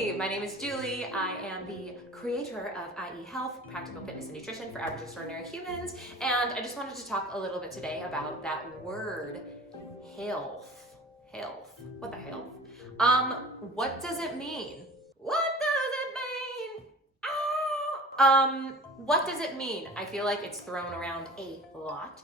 Hey, my name is Julie. I am the creator of IE Health, Practical Fitness and Nutrition for Average Extraordinary Humans, and I just wanted to talk a little bit today about that word, health. Health. What the hell? What does it mean? What does it mean? Ow! What does it mean? I feel like it's thrown around a lot.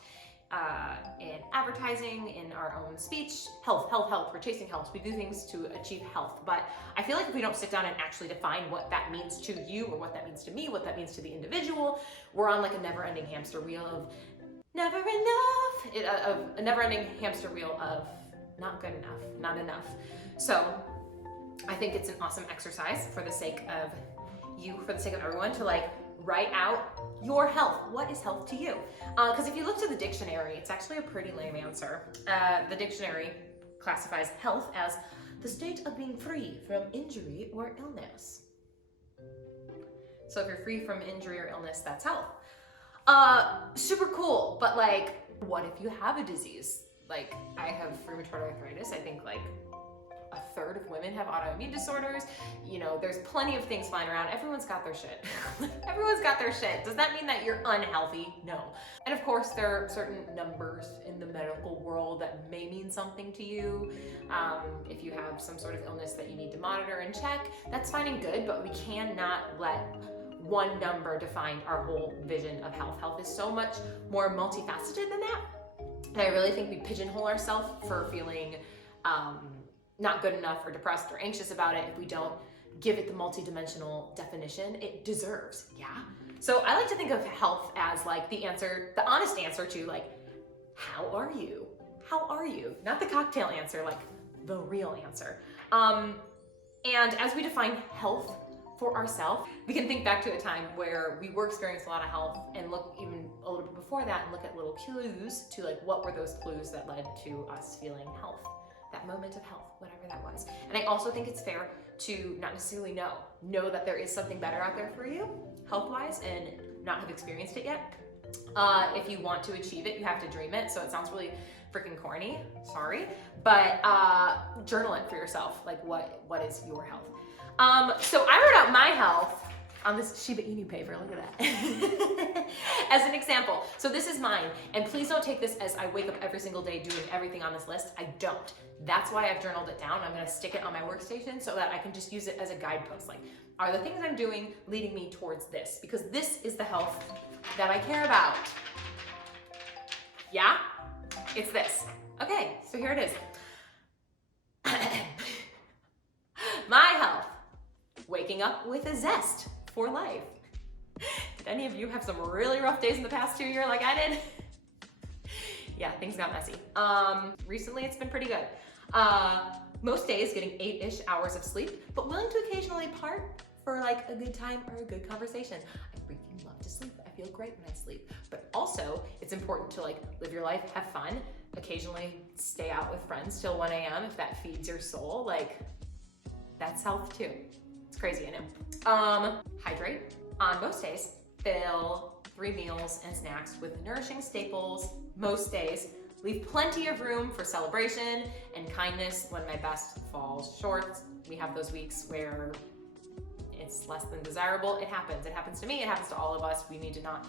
In advertising, in our own speech, health, we're chasing health, we do things to achieve health, but I feel like if we don't sit down and actually define what that means to you, or what that means to me, what that means to the individual, we're on like a never-ending hamster wheel of never enough, a never-ending hamster wheel of not good enough, not enough. So I think it's an awesome exercise for the sake of you, for the sake of everyone, to like write out your health. What is health to you? Because if you look to the dictionary, it's actually a pretty lame answer. The dictionary classifies health as the state of being free from injury or illness. So if you're free from injury or illness, that's health. Super cool, but like, what if you have a disease? Like, I have rheumatoid arthritis. I think like a third of women have autoimmune disorders. You know, there's plenty of things flying around. Everyone's got their shit. Everyone's got their shit. Does that mean that you're unhealthy? No. And of course, there are certain numbers in the medical world that may mean something to you. If you have some sort of illness that you need to monitor and check, that's fine and good, but we cannot let one number define our whole vision of health. Health is so much more multifaceted than that. And I really think we pigeonhole ourselves for feeling not good enough or depressed or anxious about it if we don't give it the multidimensional definition it deserves, yeah? So I like to think of health as like the answer, the honest answer to like, how are you? How are you? Not the cocktail answer, like the real answer. And as we define health for ourselves, we can think back to a time where we were experiencing a lot of health and look even a little bit before that and look at little clues to like, what were those clues that led to us feeling health? That moment of health, whatever that was. And I also think it's fair to not necessarily know that there is something better out there for you, health-wise, and not have experienced it yet. If you want to achieve it, you have to dream it. So it sounds really freaking corny, sorry, but journal it for yourself. Like what is your health? So I wrote out my health on this Shiba Inu paper, look at that, as an example. So this is mine, and please don't take this as I wake up every single day doing everything on this list. I don't. That's why I've journaled it down. I'm gonna stick it on my workstation so that I can just use it as a guidepost. Like, are the things I'm doing leading me towards this? Because this is the health that I care about. Yeah? It's this. Okay, so here it is. My health. Waking up with a zest for life. Did any of you have some really rough days in the past 2 years like I did? Yeah, things got messy. Recently it's been pretty good. Most days getting 8-ish hours of sleep, but willing to occasionally part for like a good time or a good conversation. I freaking love to sleep. I feel great when I sleep. But also, it's important to like live your life, have fun, occasionally stay out with friends till 1 a.m. if that feeds your soul. Like, that's health too. It's crazy, I know. Hydrate. On most days, fill 3 meals and snacks with nourishing staples. Most days, leave plenty of room for celebration and kindness when my best falls short. We have those weeks where it's less than desirable. It happens. It happens to me. It happens to all of us. We need to not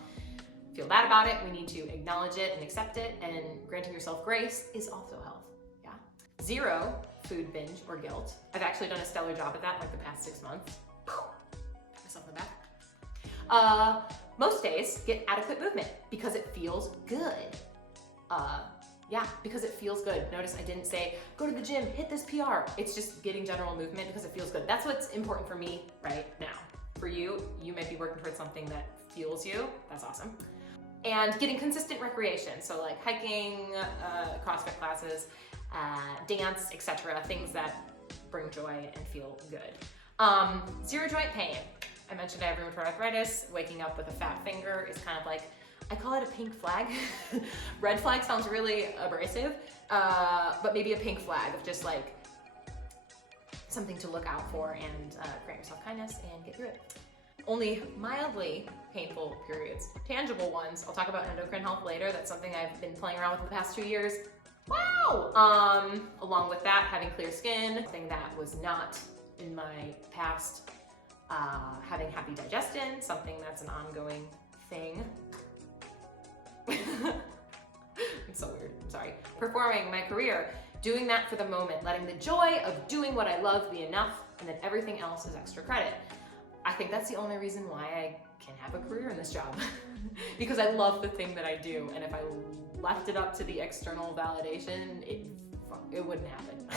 feel bad about it. We need to acknowledge it and accept it. And granting yourself grace is also health. Yeah. 0 food binge or guilt. I've actually done a stellar job at that like the past 6 months. Pat myself in the back. Most days get adequate movement because it feels good. Yeah, because it feels good. Notice I didn't say, go to the gym, hit this PR. It's just getting general movement because it feels good. That's what's important for me right now. For you, you might be working towards something that fuels you. That's awesome. And getting consistent recreation. So like hiking, CrossFit classes, dance, etc. Things that bring joy and feel good. 0 joint pain. I mentioned I have rheumatoid arthritis. Waking up with a fat finger is kind of like, I call it a pink flag. Red flag sounds really abrasive, but maybe a pink flag of just like something to look out for and grant yourself kindness and get through it. Only mildly painful periods, tangible ones. I'll talk about endocrine health later. That's something I've been playing around with in the past 2 years. Wow! Along with that, having clear skin, something that was not in my past, having happy digestion, something that's an ongoing thing. It's so weird, I'm sorry. Performing, my career, doing that for the moment, letting the joy of doing what I love be enough, and then everything else is extra credit. I think that's the only reason why I can have a career in this job. Because I love the thing that I do, and if I left it up to the external validation, it wouldn't happen.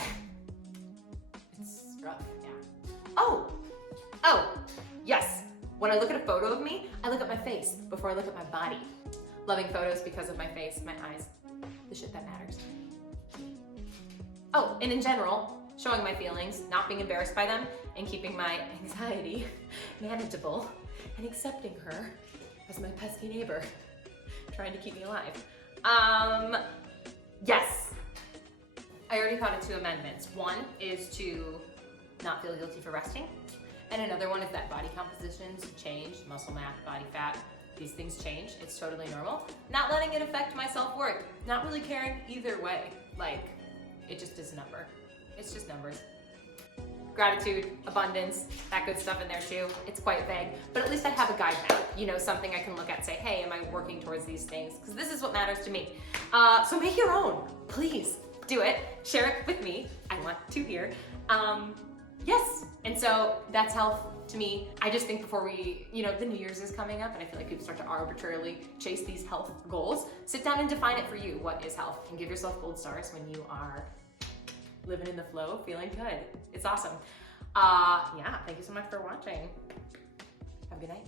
It's rough, yeah. Oh, yes. When I look at a photo of me, I look at my face before I look at my body. Loving photos because of my face, my eyes, the shit that matters. Oh, and in general, showing my feelings, not being embarrassed by them, and keeping my anxiety manageable, and accepting her as my pesky neighbor, trying to keep me alive. Yes. I already thought of 2 amendments. One is to not feel guilty for resting, and another one is that body compositions change, muscle mass, body fat, these things change. It's totally normal. Not letting it affect my self-worth. Not really caring either way. Like, it just is a number. It's just numbers. Gratitude, abundance, that good stuff in there too. It's quite vague, but at least I have a guide map, you know, something I can look at, say, hey, am I working towards these things? Because this is what matters to me. So make your own, please do it. Share it with me. I want to hear. Yes, and so that's health to me. I just think before we, you know, the New Year's is coming up and I feel like people start to arbitrarily chase these health goals. Sit down and define it for you. What is health? And give yourself gold stars when you are living in the flow, feeling good. It's awesome. Yeah, thank you so much for watching. Have a good night.